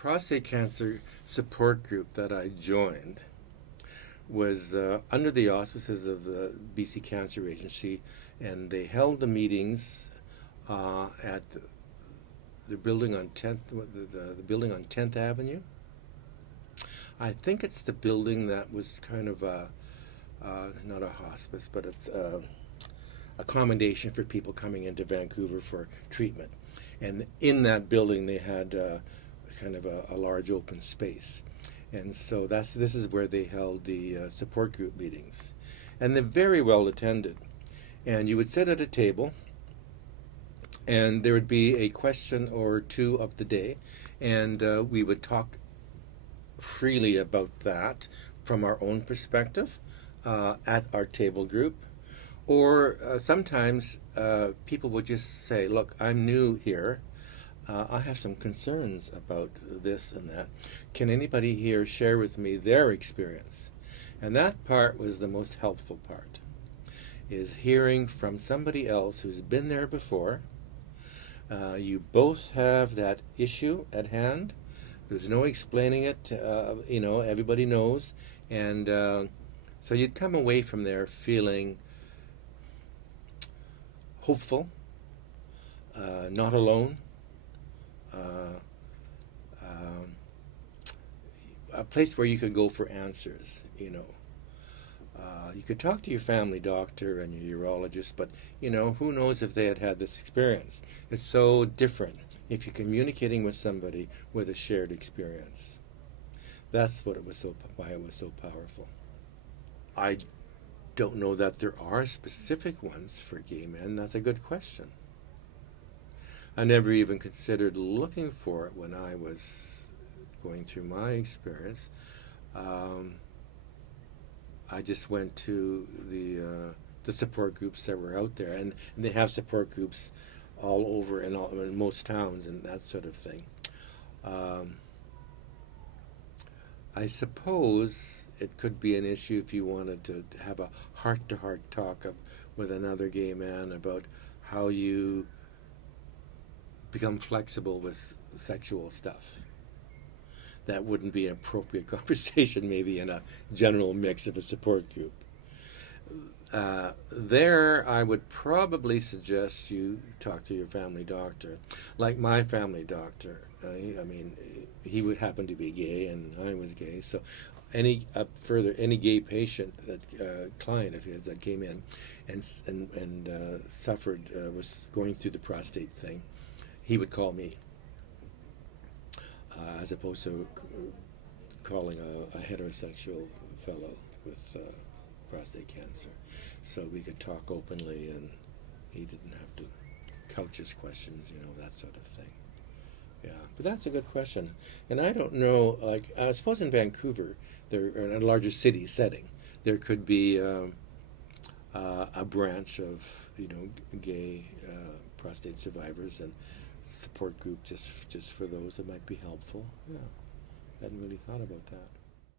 prostate cancer support group that I joined was under the auspices of the BC Cancer Agency, and they held the meetings at the building on 10th, the building on 10th Avenue. I think it's the building that was kind of not a hospice, but it's accommodation for people coming into Vancouver for treatment. And in that building, they had kind of a large open space. And so this is where they held the support group meetings. And they're very well attended. And you would sit at a table, and there would be a question or two of the day, and we would talk freely about that from our own perspective at our table group. Or sometimes people would just say, look, I'm new here. I have some concerns about this and that. Can anybody here share with me their experience? And that part was the most helpful part, is hearing from somebody else who's been there before. You both have that issue at hand. There's no explaining it. Everybody knows. And so you'd come away from there feeling hopeful, not alone, a place where you could go for answers. You could talk to your family doctor and your urologist, but who knows if they had this experience. It's so different if you're communicating with somebody with a shared experience. That's why it was so powerful. I don't know that there are specific ones for gay men. That's a good question. I never even considered looking for it when I was going through my experience. I just went to the support groups that were out there, and they have support groups all over in most towns and that sort of thing. I suppose it could be an issue if you wanted to have a heart-to-heart talk with another gay man about how you become flexible with sexual stuff. That wouldn't be an appropriate conversation maybe in a general mix of a support group. There, I would probably suggest you talk to your family doctor. Like my family doctor, he would happen to be gay, and I was gay. So, any gay patient, client of his that came in and suffered, was going through the prostate thing, he would call me, as opposed to calling a heterosexual fellow with prostate cancer. So we could talk openly, and he didn't have to couch his questions, that sort of thing. Yeah, but that's a good question. And I don't know, I suppose in Vancouver, in a larger city setting, there could be a branch of, gay prostate survivors and support group just for those that might be helpful. Yeah, hadn't really thought about that.